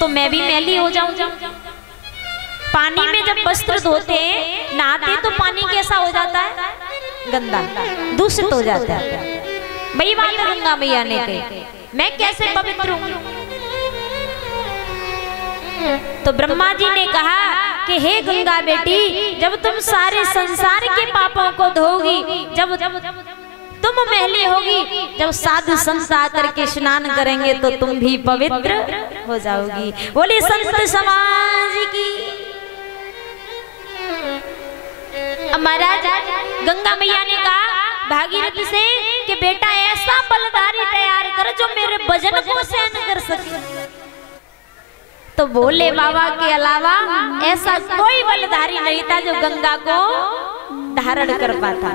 तो मैं भी मैली हो जाऊंगी। पानी में जब वस्त्र धोते नहाते तो पानी कैसा हो जाता है? गंदा, दूषित हो जाता है। वही बात गंगा मैया ने कही, मैं कैसे पवित्र हूं? तो ब्रह्मा जी ने कहा कि हे गंगा बेटी, जब तुम सारे संसार के पापों को धोगी, जब तुम मैली होगी, जब साधु संत आकर के स्नान करेंगे तो तुम भी पवित्र हो जाओगी। बोले संत समाज की। महाराज गंगा मैया ने कहा भागीरथी से कि बेटा ऐसा बलधारी तैयार कर जो मेरे वजन को सहन कर सके। तो भोले बाबा के अलावा ऐसा कोई बलधारी नहीं था जो गंगा को धारण कर पाता।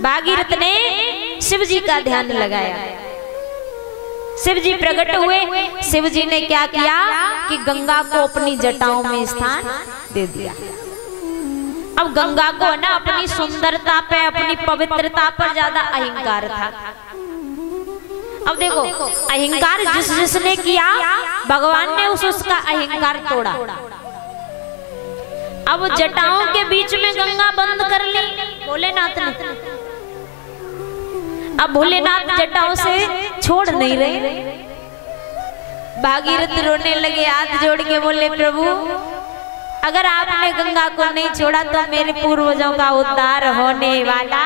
भागीरथ ने शिव जी का ध्यान लगाया, शिव जी प्रकट हुए। शिव जी ने क्या किया कि गंगा को अपनी जटाओं में स्थान दे दिया। अब गंगा को ना अपनी सुंदरता पे, अपनी पवित्रता पर ज्यादा अहंकार था। अब देखो अहंकार जिसने किया भगवान ने उसका अहंकार तोड़ा। अब जटाओं के बीच में गंगा बंद कर ली भोलेनाथ ने। अब भोलेनाथ जटाओं से छोड़ नहीं रहे। भागीरथ रोने लगे, हाथ जोड़ के बोले प्रभु अगर आपने गंगा को नहीं छोड़ा तो मेरे पूर्वजों का उद्धार होने वाला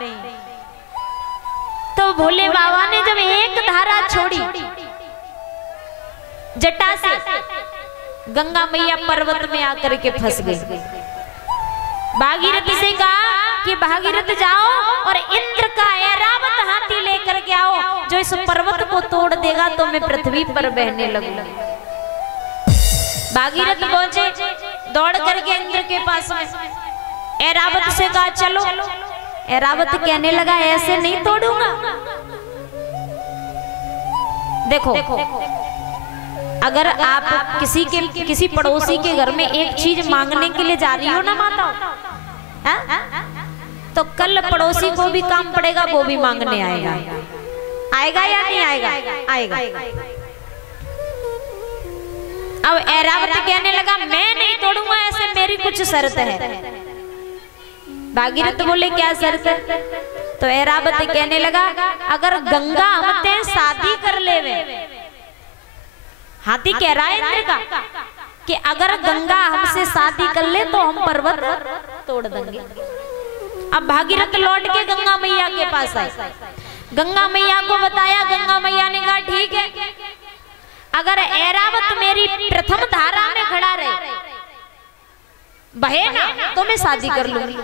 नहीं। तो भोले बाबा ने जब एक धारा छोड़ी जटा से, गंगा मैया पर्वत में आकर के फंस गई। भागीरथ से कहा कि भागीरथ जाओ और इंद्र का ऐरावत हाथी लेकर के आओ, जो इस पर्वत को तोड़ देगा तो मैं पृथ्वी पर बहने लगूंगा। भागीरथ पहुंचे, दौड़ करके इंद्र के पास में ऐरावत से कहा चलो। ऐरावत कहने लगा ऐसे नहीं तोड़ूंगा। देखो अगर आप किसी पड़ोसी के घर में एक चीज मांगने के लिए जा रही हो ना माता, तो कल पड़ोसी को भी काम पड़ेगा, वो भी मांगने आएगा। आएगा या नहीं आएगा? आएगा। अब ऐरावत कहने लगा मैं नहीं तोड़ूंगा, ऐसे मेरी कुछ शर्त है। भागीरथ बोले क्या शर्त है? तो ऐरावत कहने लगा अगर गंगा हमसे शादी कर लेवे, हाथी कह रहा है इंद्र का कि अगर गंगा हमसे शादी कर ले तो हम पर्वत तोड़ देंगे। अब भागीरथ लौट के गंगा मैया के पास आए, गंगा मैया को बताया। गंगा मैया ने कहा ठीक है, अगर ऐरावत मेरी प्रथम धारा में खड़ा रहे बहे ना तो मैं शादी कर लूंगी।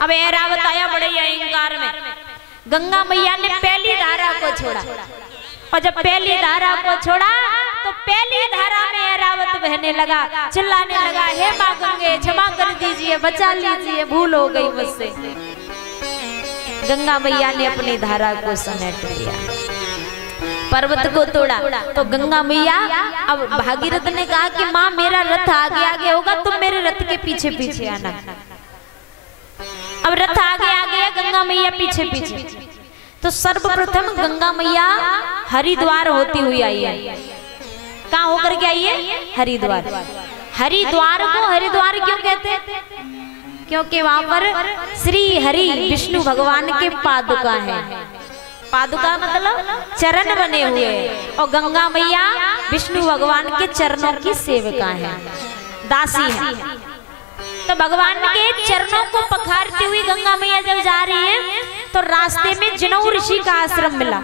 अब ऐरावत आया बड़े अहंकार में। गंगा मैया ने पहली धारा को छोड़ा, और जब पहली धारा को छोड़ा तो पहली धारा में ऐरावत बहने लगा, चिल्लाने लगा हे मां गंगे क्षमा कर दीजिए, बचा लीजिए, भूल हो गई मुझसे। गंगा मैया ने अपनी धारा को समेट लिया, पर्वत को तोड़ा। तो गंगा मैया, अब भागीरथ ने कहा कि माँ मेरा रथ आगे आगे होगा, तुम मेरे रथ के पीछे पीछे आना। अब रथ आगे आगे, गंगा मैया पीछे पीछे। तो सर्वप्रथम गंगा मैया हरिद्वार होती हुई आई है। कहाँ होकर के आई है? हरिद्वार। हरिद्वार को हरिद्वार क्यों कहते हैं? क्योंकि वहां पर श्री हरि विष्णु भगवान के पादुका है। पादुका मतलब चरण बने हुए, और गंगा मैया विष्णु भगवान के चरणों की सेविका है, दासी है। तो भगवान के चरणों को पखारती हुई गंगा मैया जब जा रही है तो रास्ते में जिनऊ ऋषि का आश्रम मिला,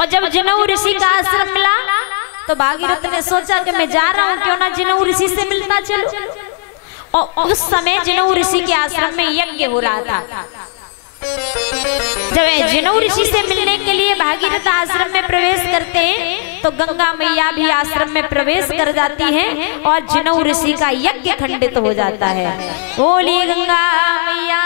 और जब जिनऊ ऋषि का आश्रम मिला तो भागीरथ ने सोचा कि मैं जा रहा हूं, क्यों ना जिनऊ ऋषि से मिलता चलूं। और उस समय जिनऊ ऋषि के आश्रम में यज्ञ हो रहा था। जब जिनऊ ऋषि से मिलने के लिए भागीरथ आश्रम में प्रवेश करते हैं तो गंगा मैया भी आश्रम में प्रवेश कर जाती हैं, और जिनऊ ऋषि का यज्ञ खंडित हो जाता है। बोलिए गंगा मैया